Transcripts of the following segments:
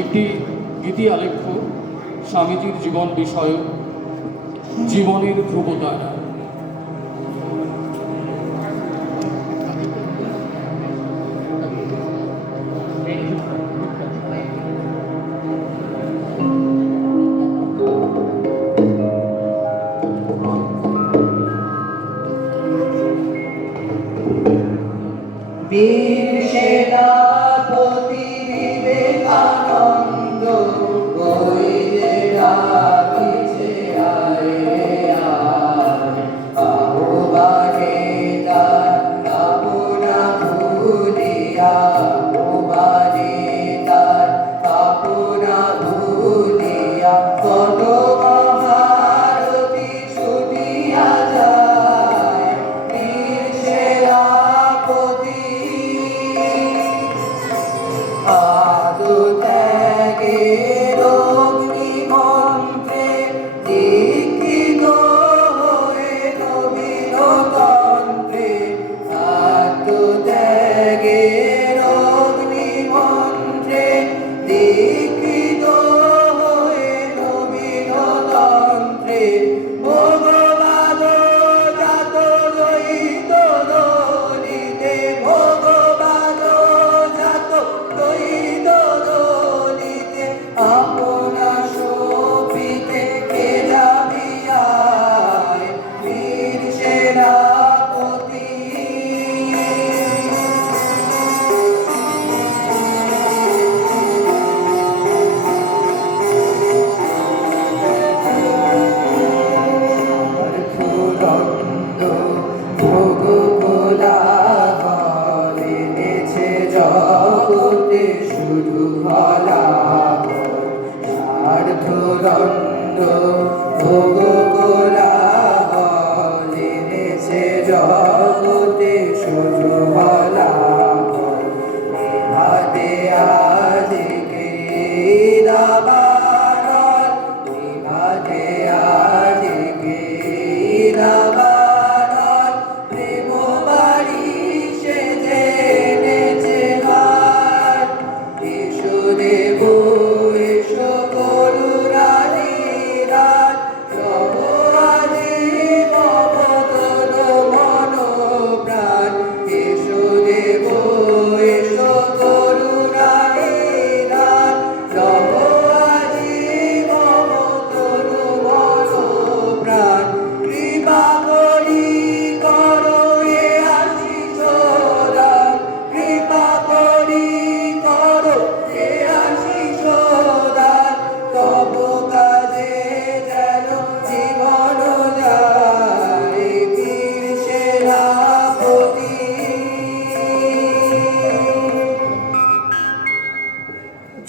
একটি গীতি আলেখ্য স্বামীজির জীবন বিষয়ক জীবনের ধ্রুবতারা।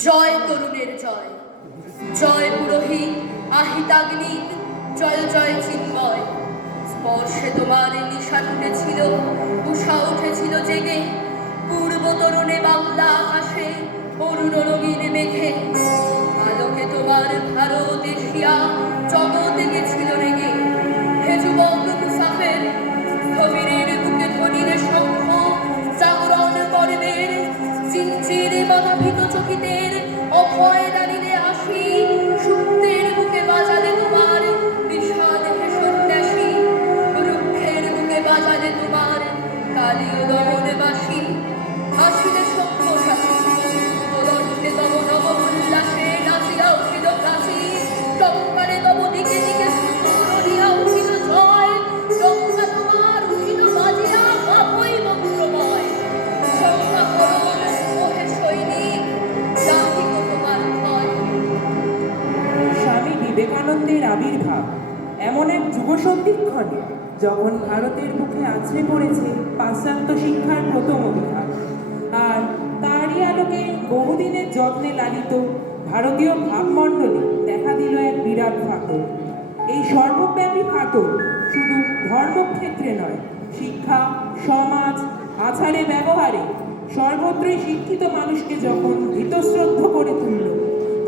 জয় তরুণের জয়, জয় পুরোহিত আহিতাগ্নিক, জয় জয় চিন্ময়। স্পর্শে তোমার নিশা উঠেছিল, উষা উঠেছিল জেগে, পূর্ব তরুণে বাংলা আকাশে অরুণ রঙিন মেঘে। আলোকে তোমার ভারত এশিয়া জগতে গেছিল রেগে। হে যুবক মুসাফের, স্থবিরের বুকে ধ্বনির শঙ্খ, জাগরণ পর্বের চিনচিরে বাধাভীত চকিতের অভয় দাঁড়িয়ে আসি। সুপ্তের বুকে বাজালে তোমার বিষাদ হে সন্ন্যাসী, রুক্ষের বুকে বাজালে তোমার কালীয় দমন বাসী। আসিলে সভ্য সাথী দণ্ডে তব নব উল্লাসে নাচিয়া উঠিল কাশী। টঙ্কারে তব দিকে দিকে সুরিয়া উঠিল জয়, টঙ্কা তোমার উঠিল বাজিয়া বাপই মন্ত্রময়। সংখ্যা করণ ওহে সৈনিক, জাতিক তোমার ভয়। স্বামী বিবেকানন্দের আবির্ভাব এমন এক যুগ সন্ধিক্ষণে যখন ভারতের মুখে আছড়ে পড়েছে পাশ্চাত্য শিক্ষার প্রথম অভিঘাত, আর তারই আলোকে বহুদিনের যত্নে লালিত ভারতীয় ভাবমণ্ডলে দেখা দিল এক বিরাট ফাটল। এই সর্বব্যাপী ফাটল শুধু ধর্মক্ষেত্রে নয়, শিক্ষা, সমাজ, আচারে ব্যবহারে সর্বত্রই শিক্ষিত মানুষকে যখন ভীতশ্রদ্ধ করে তুলল,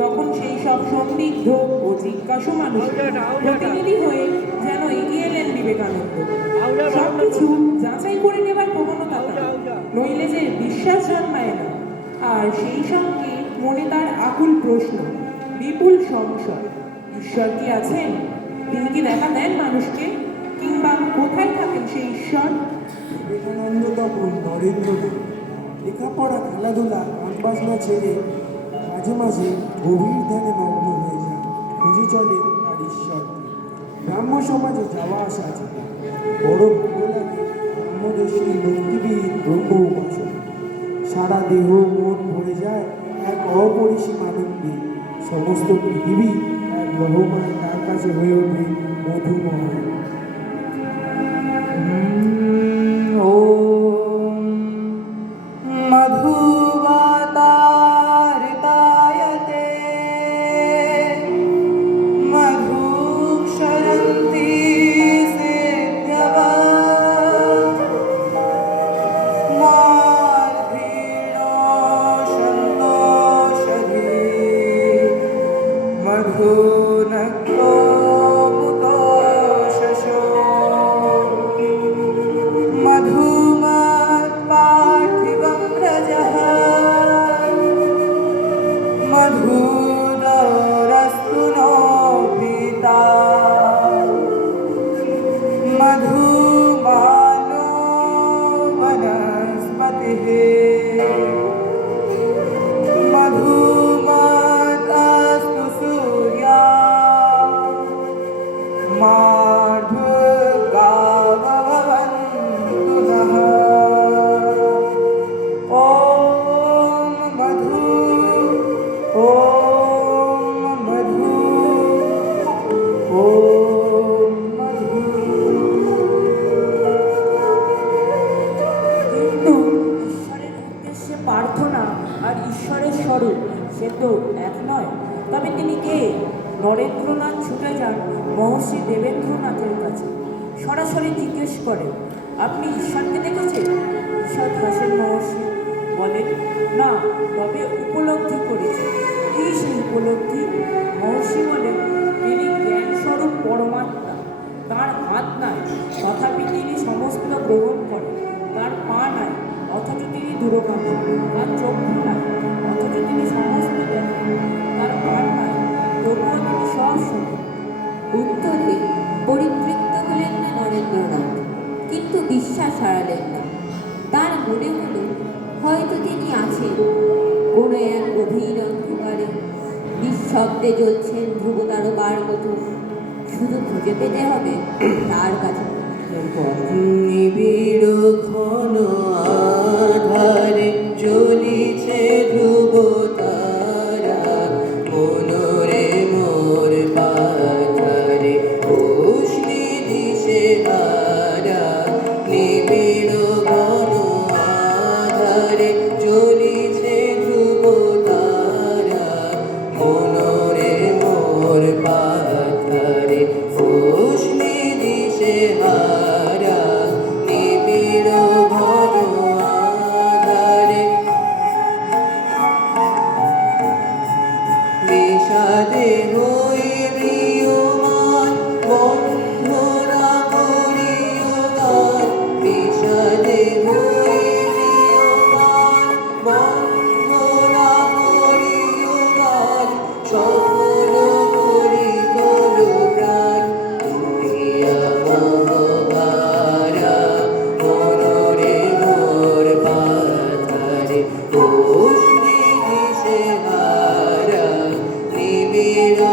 তখন সেই সব সন্দিগ্ধ ও জিজ্ঞাসু মানুষ প্রতিনিধি হয়ে যেন এগিয়ে এলেন বিবেকানন্দ। সবকিছু যাচাই করে নেবার প্রবণতা, নইলে যে বিশ্বাস জন্মায় না। আর সেই সঙ্গে মনে তার আকুল প্রশ্ন, বিপুল সংশয়। ঈশ্বর কি আছেন? তিনি কি দেখা দেন মানুষকে? কিংবা কোথায় থাকেন সেই ঈশ্বর? বিবেকানন্দ তখন নরেন্দ্রনাথ লেখাপড়া, খেলাধুলা, গান বাজনা ছেড়ে মাঝে মাঝে গভীর ধ্যানে মগ্ন হয়ে যায়। খুঁজে চলে তার ঈশ্বর। ব্রাহ্ম সমাজে যাওয়া আসা আছে, বড় ভালো লাগে আমাদের সেই ভক্তিবিহীন ব্রহ্ম উপাসনা। সারা দেহ মন ভরে যায় এক অপরিসীম আনন্দে। সমস্ত পৃথিবী এক রহমায় তার কাছে হয়ে ওঠে মধুময়। मधुवातार्तायते मधुक्षरन्ति सेव्यवत् मार्भिणो सन्तोषभिः मधुनक्तो मुकोशशो मधुमत्पार्थिवं रजः मधुदरस्तु नो पिता मधुमानो वनस्पतिः मधुमतस्तु सूर्या माधुर्गाववन्तु नः ॐ मधु ॐ मधु ॐ मधु। কিন্তু ঈশ্বরের উদ্দেশ্যে প্রার্থনা আর ঈশ্বরের স্বরূপ সে তো এক নয়। তবে তিনি কে? নরেন্দ্রনাথ ছুটে যান মহর্ষি দেবেন্দ্রনাথের কাছে। সরাসরি জিজ্ঞেস করেন, আপনি ঈশ্বরকে দেখেছেন? ঈশ্বর হাসেন মহর্ষি, বলেন, না, তবে উপলব্ধি করেছি। কি সেই উপলব্ধি? মহর্ষি বলেন, তিনি জ্ঞানস্বরূপ পরমাত্মা। তার হাত নাই, তথাপি তিনি সমস্ত গ্রহণ করেন। তার পা নাই, অথচ তিনি দূরগামী। তার চক্ষু নাই, অথচ তিনি সমস্ত দেখেন। তার কান নাই, তবুও তিনি সব শোনেন। উত্তরে পরিতৃপ্ত হলেন না নরেন্দ্রনাথ, কিন্তু বিশ্বাস হারালেন না। তার মনে হলো হয়তো তিনি আছেন কোনো এক গভীর অন্ধকারে, নিঃশব্দে জ্বলছেন ধ্রুব তারকার মতো। শুধু খুঁজে পেতে হবে তার কাছে। নিবিড় ঘন আধারে জ্বলিছে ধ্রুব তারা, মনোরে মোর পাথারে উষ্ণি দিশে হারা। নিবিড় ঘন আধারে জ্বলিছে ধ্রুব তারা, মনোরে মোর পাথারে উষ্ণি দিশে হারা। নিবিড় ঘন আধারে বিষাদে হই প্রিয়মান বন্ধুরা করিও গান। বিষাদে হই প্রিয়মান বন্ধুরা করিও গান। সফল করি করো প্রাণ তুলিয়া মোহবারা। মনোরে মোর পাথারে উষ্ণি দিশে হারা। নিবিড়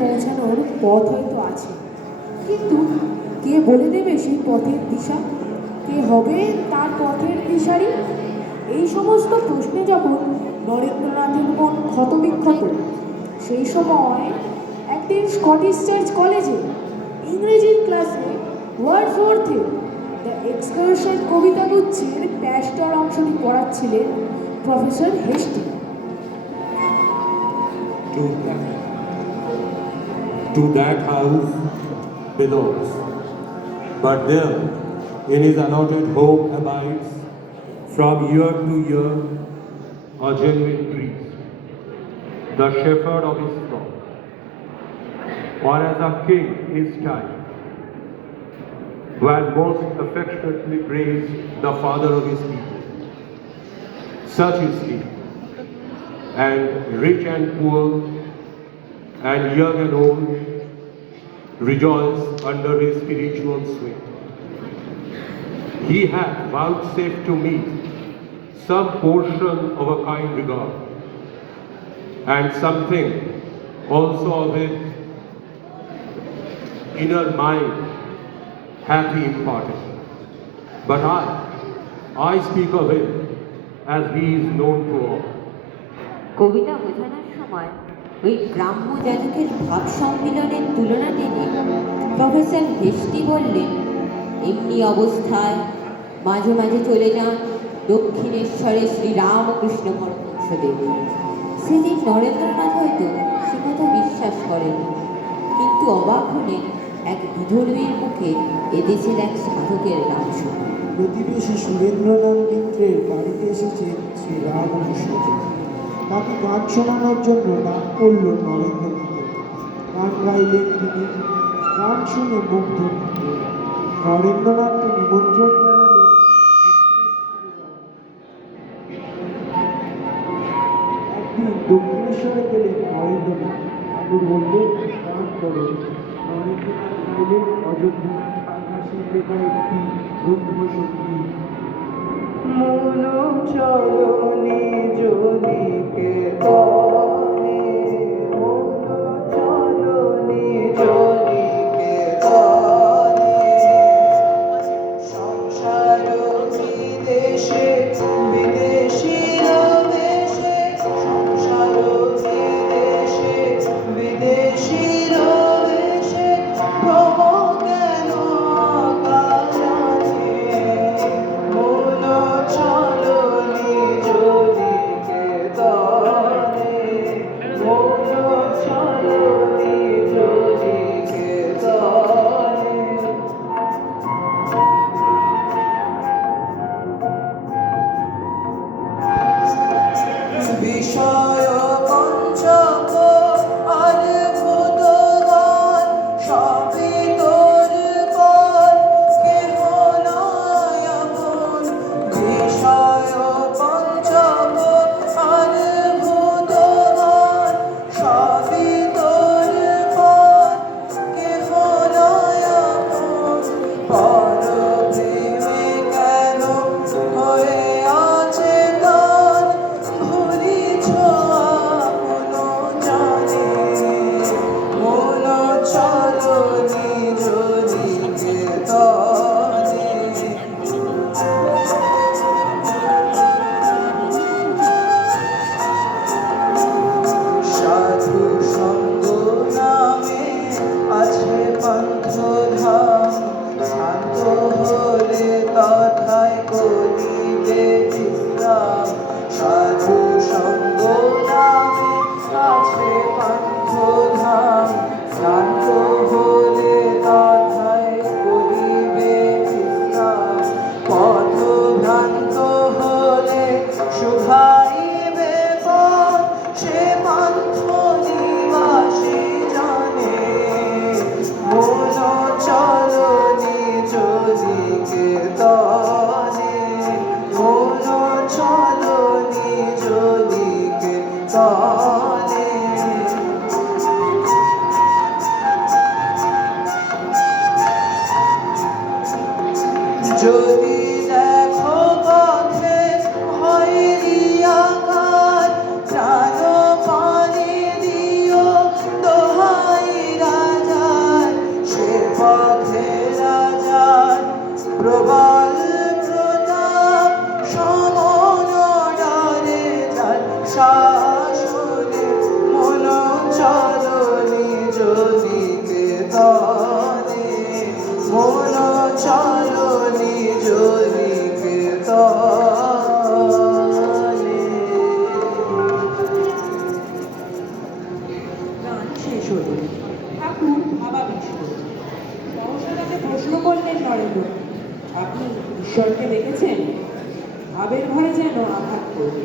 পৌঁছানোর পথ হয়তো আছে, কিন্তু কে বলে দেবে সেই পথের দিশা? কে হবে তার পথের দিশারি? এই সমস্ত প্রশ্নে যখন নরেন্দ্রনাথের মন ক্ষতবিক্ষত, সেই সময় একদিন স্কটিশ চার্চ কলেজে ইংরেজির ক্লাসে ওয়ার্ডসওয়ার্থে দ্য এক্সকারশন কবিতাগুচ্ছের প্যাস্টর অংশটি পড়াচ্ছিলেন professor Hastie. To that house belongs, but there in his allotted home abides from year to year a genuine priest, the shepherd of his flock, or as a king is time, who had most affectionately praised the father of his people. Such is he, and rich and poor, and young and old, rejoice under his spiritual sway. He hath vouchsafed to me some portion of a kind regard, and something also of his inner mind hath he imparted. But I speak of him as he is known to all. কবিতা বোঝানোর সময় ওই গ্রাম্য যাজকের ভাব সম্মিলনের তুলনা টেনে professor hasty বললেন, এমনি অবস্থায় মাঝে মাঝে চলে যান দক্ষিণেশ্বরে শ্রীরামকৃষ্ণ পরমহংসদেব। সেদিন নরেন্দ্রনাথ হয়তো সে কথা বিশ্বাস করেনি, কিন্তু অবাক হলেন এক বিধর্মীর মুখে এদেশের এক সাধকের নাম শুনে। প্রতিবেশী সুরেন্দ্রনাথ মিত্রের বাড়িতে এসেছে শ্রী রামকৃষ্ণ। তাকে গান শোনানোর জন্য ডাক করল নরেন্দ্রনাথকে। গান গাইলেন তিনি। গান শুনে মুগ্ধ হলেন। নরেন্দ্রনাথকে নিমন্ত্রণ জানালেন। একদিন দক্ষিণেশ্বরে গেলেন নরেন্দ্রনাথ। ঠাকুর বললেন গান করো। নরেন্দ্রনাথ গাইলেন অযোধ্যা আকাশের লেখা একটি রুদ্রসঙ্গীত। মন চলো নিজ নিকেতনে, মন চলো নিজ নিকেতনে, সংসার বিদেশে বিদেশীর দেশে, সংসার বিদেশে বিদেশীর দেশে, ভ্রম কেন কারণে, মন চলো নিজ নিকেতনে, মন চলো নিজ নিকেতনে। বিষয় পঞ্চক আর ভূতগান সবই তোর পর, কেহ নয় আপন। বিষয় পঞ্চক আর ভূতগান সবই তোর পর, কেহ নয় আপন। পর প্রেমে কেন হয়ে আছে গান, ভুলিছ আপন জানে, মন চলো নিজ নিকেতনে। সাধু সঙ্গ নামে আছে পন্থধাম, শান্ত হলে তথায় করিবে বিশ্রাম। সাধু সঙ্গ নামে আছে পন্থধাম, শান্ত হলে তথায় করিবে বিশ্রাম। পথ ভ্রান্ত হলে শুভাইবে পথ, সে পান্থ নিবাসী জানে, মন চলো নিজ নিকেতনে, মন চলো নিজ নিকেতনে। যদি দেখো পথে ভয়েরই আঘাত, প্রাণ পানি দিও দোহাই চলো নিজ নিকেতনে মন চলো নিজ নিকেতনে। গান শেষ হলো। ঠাকুর ভাবাবিষ্ট। সহসা তাকে প্রশ্ন করলেন নরেন্দ্র, আপনি ঈশ্বরকে দেখেছেন? ভাবের ঘরে যেন আঘাত করল,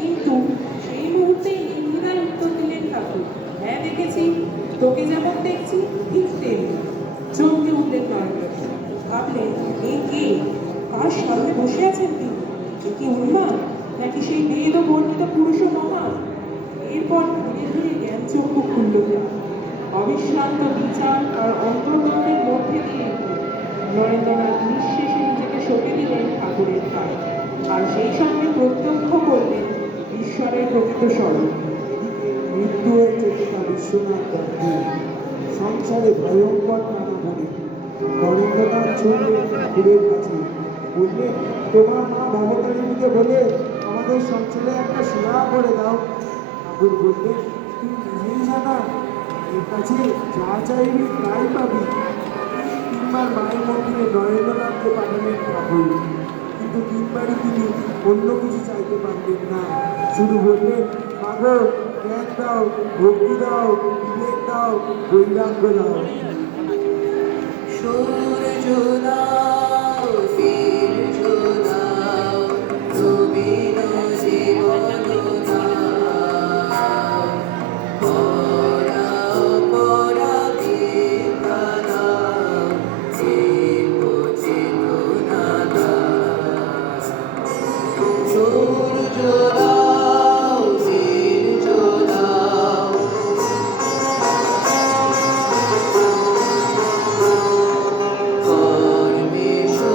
কিন্তু সেই মুহূর্তেই নির্দ্বিধায় উত্তর দিলেন ঠাকুর, হ্যাঁ দেখেছি, তোকে যেমন দেখছি ঠিক তেমনি। চমকে উঠলেন নরেন্দ্র, ভাবলেন এ কে, কার সামনে বসে আছেন তিনি? এ কি উন্মাদ, নাকি সেই বেদ ও বর্ণিত পুরুষ মহান? এরপর ধীরে ধীরে জ্ঞান চক্ষু খুলল তার। অবিশ্রান্ত বিচার আর অন্তর্দ্বন্দ্বের মধ্যে দিয়ে নরেন্দ্রনাথ নিঃশেষে নিজেকে সঁপে দিলেন ঠাকুরের পায়ে, আর সেই সঙ্গে প্রত্যক্ষ করলেন ঈশ্বরের প্রকৃত স্বরূপ। মৃত্যু হয়েছে পিতা বিশ্বনাথ গান্ধী সংসারে ভয়ঙ্কর টানা পড়ে নরেন্দ্রনাথ ছুটলেন ঠাকুরের কাছে, বললেন তোমার মা ভবতারিণীকে বলে আমাদের সংসারে একটা সেবা করে দাও। ঠাকুর বললেন তুই নিজেই জানা, এর কাছে যা চাইবি তাই পাবি। তিনবার মায়ের মন্দিরে নরেন্দ্রনাথকে পাঠালেন ঠাকুর, কিন্তু তিনবারই তিনি অন্য কিছু চাইতে পারলেন না, শুধু বললেন মাগো জ্ঞান দাও, ভক্তি দাও, বিবেক দাও, বৈরাগ্য দাও। সূর্য দাও, সূর্য দাও, নবীন জীবন দাও, পরা পরা বিদ্যা দাও, জীব চেতনা দাও। সূর্য দাও, সূর্য দাও, পরমেশ্বর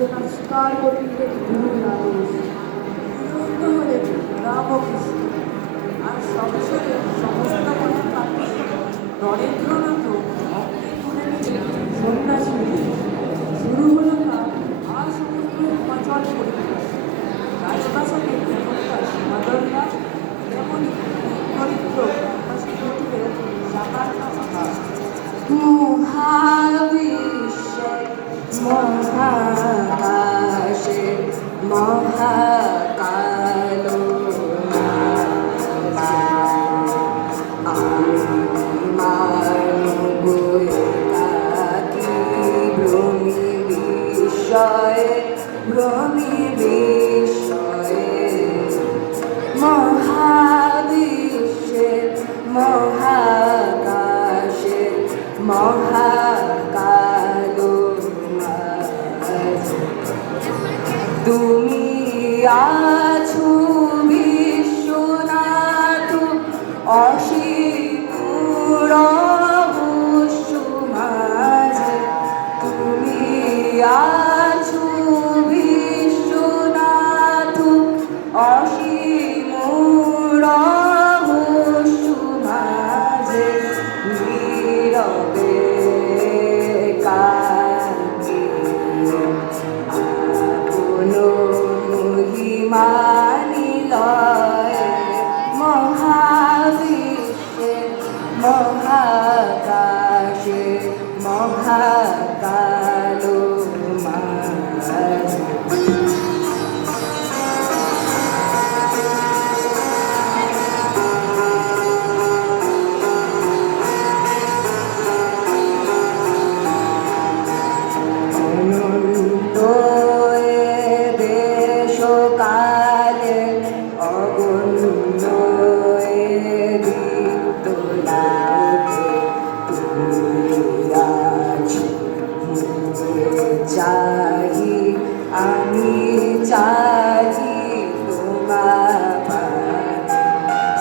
নমস্কার করলেন গুরুর আদেশ। সুস্থ হলেন রামকৃষ্ণ, আর সংসারে সমস্ত কথা কাটিয়ে নরেন্দ্রনাথ অগ্নি তুলে নিলেন সন্ন্যাসী বেশ। শুরু হলো তার আর সমুদ্র হিমাচল পরিক্রমা। রাজপ্রাসাদে যেমন তার সীমাদরদাস, তেমনি চরিত্র হাসি উঠবে সাকার আকাশ। মহাবিশ্বে মহাকাশে মহাকালো ভ্রমি বিষয়ে মহাবিশ্বে মহাকাশে মহাকালো তুমি আছো বিশ্বনাথ অসীম রহস্য মাঝে। তুমি আছো বিশ্বনাথ অসীম রহস্য মাঝে। নীরবে কাঁদি আপন মহিমা নিলয়ে মহাবিশ্বে মহাকাশে মহাকালো মাঝে। অনন্ত এ দেশকালে অগণ্য এ দীপ্তলাভে তুমি আছো। চাহি আমি চাহি তোমার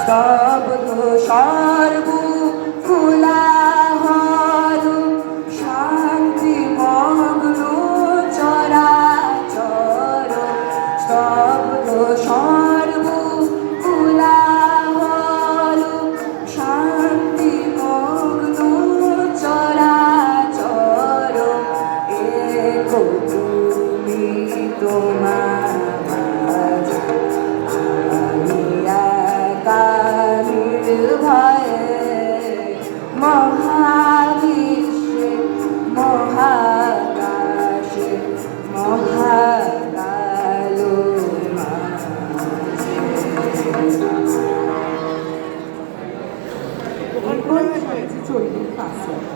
স্তব্ধ সর্ব কোলাহল শান্তি মগ্ন চরাচর। স্তব্ধ সর্ব কোলাহল শান্তি মগ্ন চরাচর। এক তুমি তোমার মাঝে আমি একা নির্ভয়ে মহাবিশ্বে মহাকাশে মহাকালো মাঝে। চৈতিক পাশ্চাত্য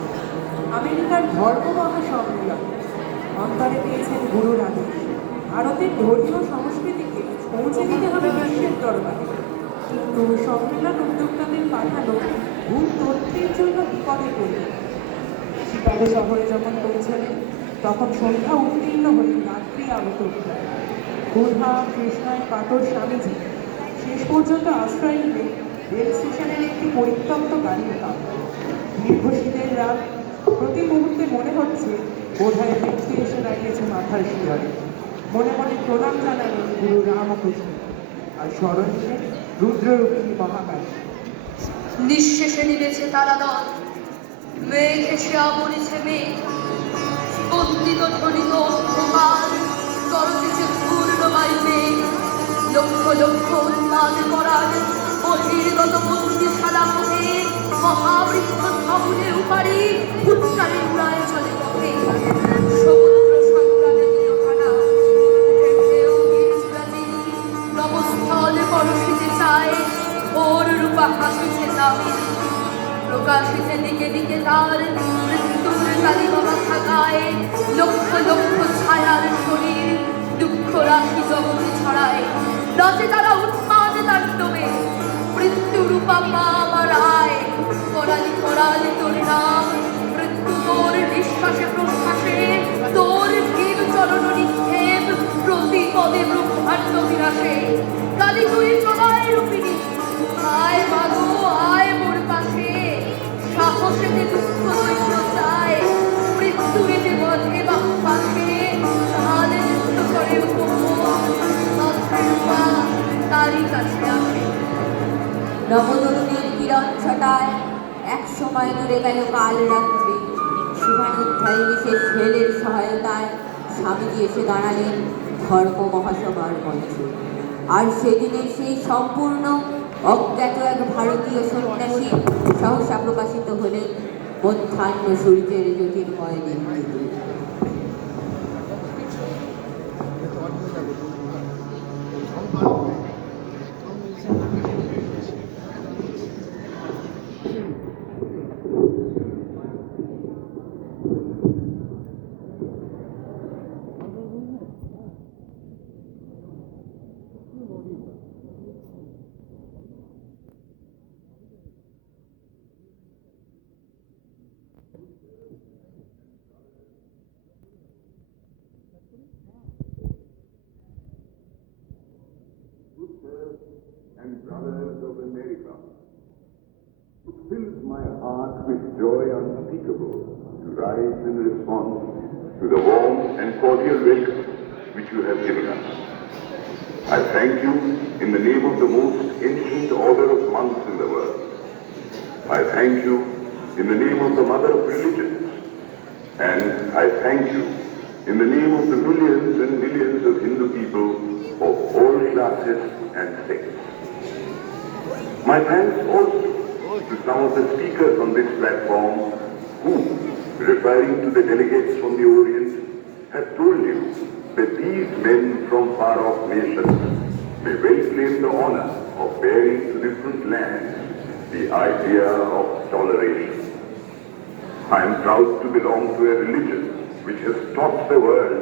আমেরিকার ধর্ম মহাসম্মেলন অন্তরে পেয়েছেন গুরুর আদেশ। ভারতের ধর্মীয় সংস্কৃতিকে পৌঁছে দিতে হবে বিশ্বের দরবারে। কিন্তু সম্মেলন উদ্যোক্তাদের পাঠানো ভুল তথ্যের জন্য বিপদে পড়লেন। শিকাগো শহরে যখন পৌঁছলেন তখন সন্ধ্যা উত্তীর্ণ হলেন, রাত্রি আগত। ক্ষুধা কৃষ্ণায় কাতর স্বামীজি শেষ পর্যন্ত আশ্রয় নিলেন রেল স্টেশনের একটি পরিত্যক্ত গাড়ির কাপ। দীর্ঘ শীতের রাত, প্রতি মুহূর্তে মনে হচ্ছে বোধহয় মৃত্যু এসে দাঁড়িয়েছে মাথার শিরায়। মনে মনে প্রণাম জানালেন গুরু রামকৃষ্ণ আর স্মরণ নিলেন রুদ্ররূপিণী মহাকাশ। নিঃশেষে নিবেছে তারা দল, মেঘ এসে আমরিছে মেঘ, স্পন্দিত ধ্বনিত অন্ধকার, তরতেছে পূর্ণ বায়ুতে। লক্ষ লক্ষ উন্মাদ করার বহির্গত বন্দি সাদা পথে মহাবৃক্ষ ধাবনের উপারি উচ্চারে উড়ায় চলে পথে। সমুদ্র সংগ্রামে নিরখানা ঢেউ গিরিচূড়াতে নবস্থলে পরশিতে চায়, ওর রূপা হাসিছে নামে। প্রকাশিতে দিকে দিকে তার মৃত্যুর কালিমা থাকায়, লক্ষ লক্ষ ছায়ার শরীর দুঃখ রাখি জগতে ছড়ায়। নাচে তারা উন্মাদ তাণ্ডবে, মৃত্যু রূপা মা আমার আয়। করালি করালি তোর নাম, মৃত্যু তোর নিঃশ্বাসে প্রশ্বাসে, তোর ভীম চরণ নিক্ষেপ প্রতি পদে ব্রহ্মাণ্ড বিনাশে। কালী তুই চলায় রূপিণী, আয় মাগো আয় মোর পাশে। সাহসেতে দুঃখ দৈন্য চায়, মৃত্যুরে যে বধে বাহু পাশে। তাহলে নবতরুণের কিরণ ছটায় এক সময় দূরে গেল কাল রাত্রি। শুভানুধ্যায়ী বিশেষ ছেলের সহায়তায় স্বামীজি এসে দাঁড়ালেন ধর্ম মহাসভার মঞ্চে। আর সেদিনের সেই সম্পূর্ণ অজ্ঞাত এক ভারতীয় সন্ন্যাসী সহসা প্রকাশিত হলেন মধ্যাহ্ন সূর্যের জ্যোতির্ময় দীপ্তিতে। And brothers of America, it fills my heart with joy unspeakable to rise in response to the warm and cordial welcome which you have given us. I thank you in the name of the most ancient order of monks in the world. I thank you in the name of the mother of religions, and I thank you in the name of the millions and millions of Hindu people of all classes and sects. My thanks also to some of the speakers on this platform who, referring to the delegates from the Orient, have told you that these men from far-off nations may well claim the honor of bearing to different lands the idea of toleration. I am proud to belong to a religion which has taught the world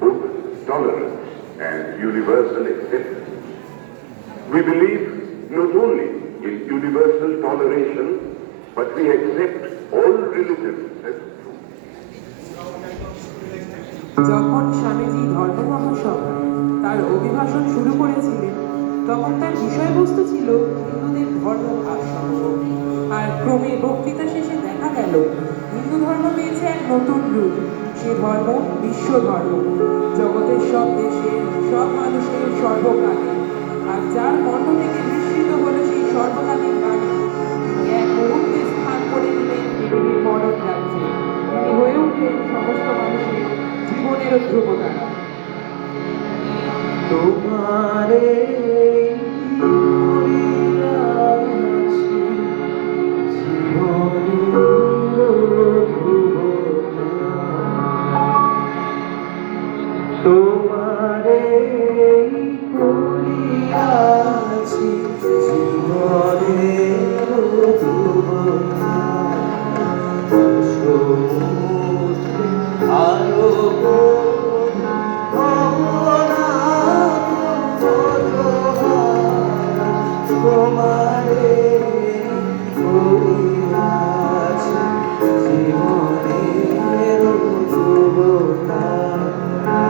both tolerance and universal acceptance. We believe not only in universal toleration, but we accept all religions as true. যখন স্বামীজি ধর্ম মহাসভায় তার অভিভাষণ শুরু করেছিলেন, তখন তার বিষয়বস্তু ছিল হিন্দুদের ধর্ম ভারসাম্য। আর ক্রমে বক্তৃতা শেষে দেখা গেল হিন্দু ধর্ম পেয়েছে এক নতুন রূপ। সে ধর্ম বিশ্ব ধর্ম, জগতের সব দেশে সব মানুষের সর্বকালে। আর যার কণ্ঠ থেকে বিস্মৃত হলো সেই সর্বকালীন বাণী, তিনি এক মুহূর্তে স্থান করে নিলেন পৃথিবীর মরণ রাজ্যে। তিনি হয়ে উঠলেন সমস্ত মানুষের জীবনের ধ্রুবতারা। তোমারে তোমারে করিয়াছি জীবনের ধ্রুবতারা, সমুদ্রে আরো তোমারে করিয়াছি জীবনের ধ্রুবতারা।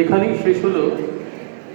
এখানেই শেষ হলো